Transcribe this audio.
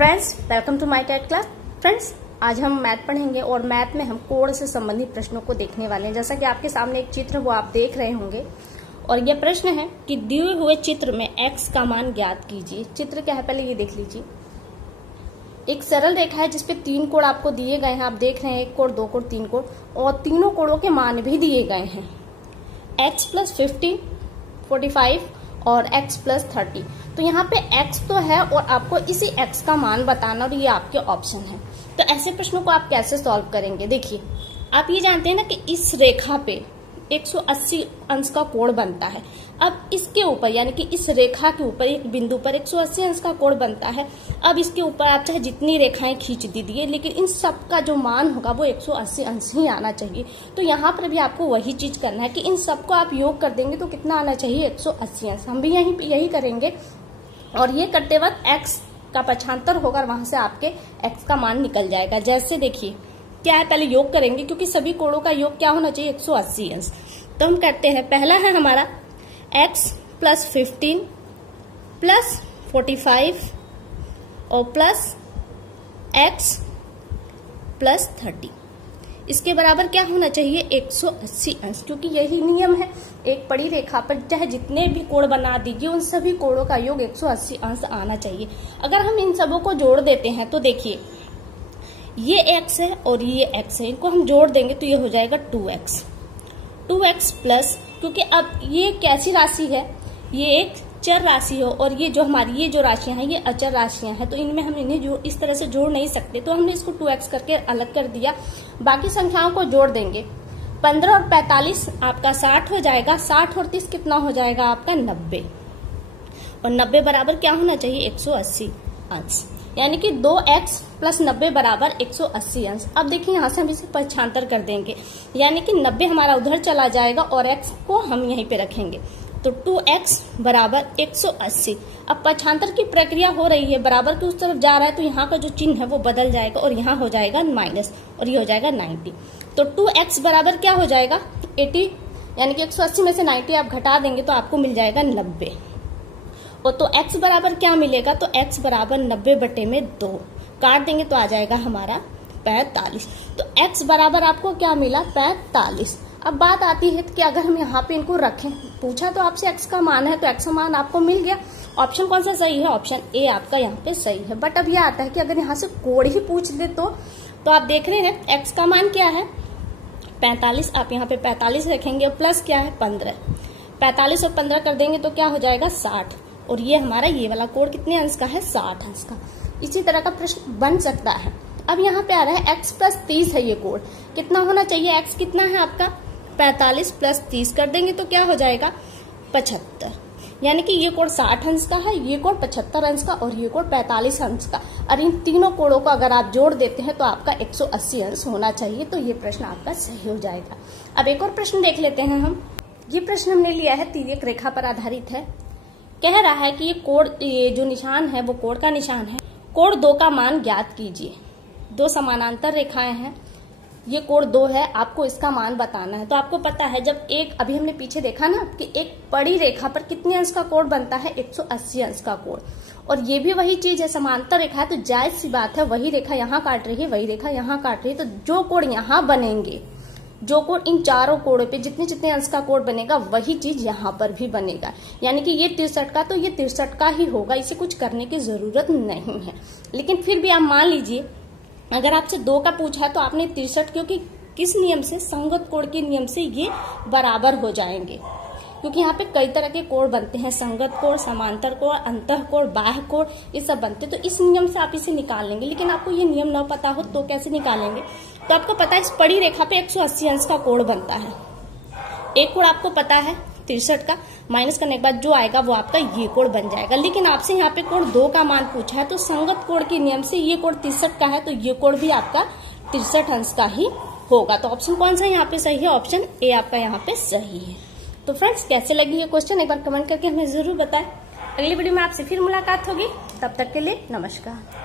Friends, welcome to my TET class. Friends, आज हम math पढ़ेंगे और मैथ में हम कोण से संबंधित प्रश्नों को देखने वाले हैं। जैसा कि आपके सामने एक चित्र वो आप देख रहे होंगे और यह प्रश्न है कि दिए हुए चित्र में x का मान ज्ञात कीजिए। चित्र क्या है पहले ये देख लीजिए। एक सरल रेखा है जिसपे 3 कोण आपको दिए गए हैं। आप देख रहे हैं 1 कोण, 2 कोण, 3 कोण और तीनों कोणों के मान भी दिए गए हैं। x + 15, 45 और x + 30। तो यहाँ पे x तो है और आपको इसी x का मान बताना और ये आपके ऑप्शन है। तो ऐसे प्रश्नों को आप कैसे सॉल्व करेंगे? देखिए, आप ये जानते हैं ना कि इस रेखा पे 180 अंश का कोण बनता है। अब इसके ऊपर यानी कि इस रेखा के ऊपर एक बिंदु पर 180 अंश का कोण बनता है। अब इसके ऊपर आप चाहे जितनी रेखाएं खींच दीजिए, लेकिन इन सब का जो मान होगा वो 180 अंश ही आना चाहिए। तो यहाँ पर भी आपको वही चीज करना है कि इन सबको आप योग कर देंगे तो कितना आना चाहिए? 180 अंश। हम भी यही करेंगे और ये करते वक्त x का पक्षांतर होगा, वहां से आपके x का मान निकल जाएगा। जैसे देखिए क्या है, पहले योग करेंगे क्योंकि सभी कोणों का योग क्या होना चाहिए? 180 अंश। तो हम करते हैं, पहला है हमारा x + 15 + 45 और प्लस x + 30। इसके बराबर क्या होना चाहिए? 180 अंश। क्योंकि यही नियम है, एक पड़ी रेखा पर चाहे जितने भी कोण बना दीजिए उन सभी कोणों का योग 180 अंश आना चाहिए। अगर हम इन सबों को जोड़ देते हैं तो देखिए ये x है और ये x है, इनको हम जोड़ देंगे तो ये हो जाएगा 2x प्लस, क्योंकि अब ये कैसी राशि है? ये एक चर राशि हो और ये जो हमारी ये जो राशियां हैं ये अचर राशियां हैं, तो इनमें हम इन्हें इस तरह से जोड़ नहीं सकते। तो हमने इसको 2x करके अलग कर दिया। बाकी संख्याओं को जोड़ देंगे। 15 और 45 आपका 60 हो जाएगा। 60 और 30 कितना हो जाएगा आपका? 90। और 90 बराबर क्या होना चाहिए? 180 अंश। यानी कि 2x + 90 बराबर 180 अंश। अब देखिए यहाँ से हम इसे पक्षांतर कर देंगे, यानी कि 90 हमारा उधर चला जाएगा और x को हम यहीं पे रखेंगे। तो 2x बराबर 180। अब पक्षांतर की प्रक्रिया हो रही है, बराबर की उस तरफ जा रहा है तो यहाँ का जो चिन्ह है वो बदल जाएगा और यहाँ हो जाएगा माइनस और ये हो जाएगा 90। तो 2x बराबर क्या हो जाएगा? 80, यानी कि 180 में से 90 आप घटा देंगे तो आपको मिल जाएगा 90। और तो x बराबर क्या मिलेगा? तो x बराबर 90/2 काट देंगे तो आ जाएगा हमारा 45। तो x बराबर आपको क्या मिला? 45। अब बात आती है कि अगर हम यहाँ पे इनको रखें, पूछा तो आपसे x का मान है तो x का मान आपको मिल गया। ऑप्शन कौन सा सही है? ऑप्शन ए आपका यहाँ पे सही है। बट अब यह आता है कि अगर यहाँ से कोण ही पूछ ले तो आप देख रहे हैं x का मान क्या है? 45। आप यहाँ पे 45 रखेंगे और प्लस क्या है? 15। 45 और 15 कर देंगे तो क्या हो जाएगा? 60। और ये हमारा ये वाला कोण कितने अंश का है? 60 अंश का। इसी तरह का प्रश्न बन सकता है। अब यहाँ पे आ रहा है x + 30 है ये कोण, कितना होना चाहिए? x कितना है आपका? 45 + 30 कर देंगे तो क्या हो जाएगा? 75। यानी कि ये कोण 60 अंश का है, ये कोण 75 अंश का और ये कोण 45 अंश का। और इन तीनों कोणों को अगर आप जोड़ देते हैं तो आपका 180 अंश होना चाहिए। तो ये प्रश्न आपका सही हो जाएगा। अब एक और प्रश्न देख लेते हैं हम। ये प्रश्न हमने लिया है तिर्यक रेखा पर आधारित है। कह रहा है कि ये जो निशान है वो कोण का निशान है। कोण 2 का मान ज्ञात कीजिए। 2 समानांतर रेखाएं हैं, ये कोण 2 है, आपको इसका मान बताना है। तो आपको पता है जब अभी हमने पीछे देखा ना कि एक पड़ी रेखा पर कितने अंश का कोण बनता है? 180 अंश का कोण। और ये भी वही चीज है, समांतर रेखा है तो जायज सी बात है, वही रेखा यहाँ काट रही है, वही रेखा यहाँ काट रही है, तो जो कोण यहाँ बनेंगे, जो कोण इन चारों कोणों पे जितने अंश का कोण बनेगा वही चीज यहाँ पर भी बनेगा। यानी कि ये 63 का तो ये 63 का ही होगा, इसे कुछ करने की जरूरत नहीं है। लेकिन फिर भी आप मान लीजिए अगर आपसे 2 का पूछा है तो आपने 63, क्योंकि किस नियम से? संगत कोण के नियम से ये बराबर हो जाएंगे। क्योंकि यहाँ पे कई तरह के कोण बनते हैं, संगत कोण, समांतर कोण, अंतः कोण, बाह्य कोण, ये सब बनते हैं। तो इस नियम से आप इसे निकाल लेंगे। लेकिन आपको ये नियम न पता हो तो कैसे निकालेंगे? तो आपको पता है इस पड़ी रेखा पे 180 अंश का कोण बनता है। एक कोण आपको पता है 63 का, माइनस करने के बाद जो आएगा वो आपका ये कोण बन जाएगा। लेकिन आपसे यहाँ पे कोण 2 का मान पूछा है तो संगत कोण के नियम से ये कोण 63 का है तो ये कोण भी आपका 63 अंश का ही होगा। तो ऑप्शन कौन सा यहाँ पे सही है? ऑप्शन ए आपका यहाँ पे सही है। तो फ्रेंड्स, कैसे लगी ये क्वेश्चन एक बार कमेंट करके हमें जरूर बताएं। अगली वीडियो में आपसे फिर मुलाकात होगी, तब तक के लिए नमस्कार।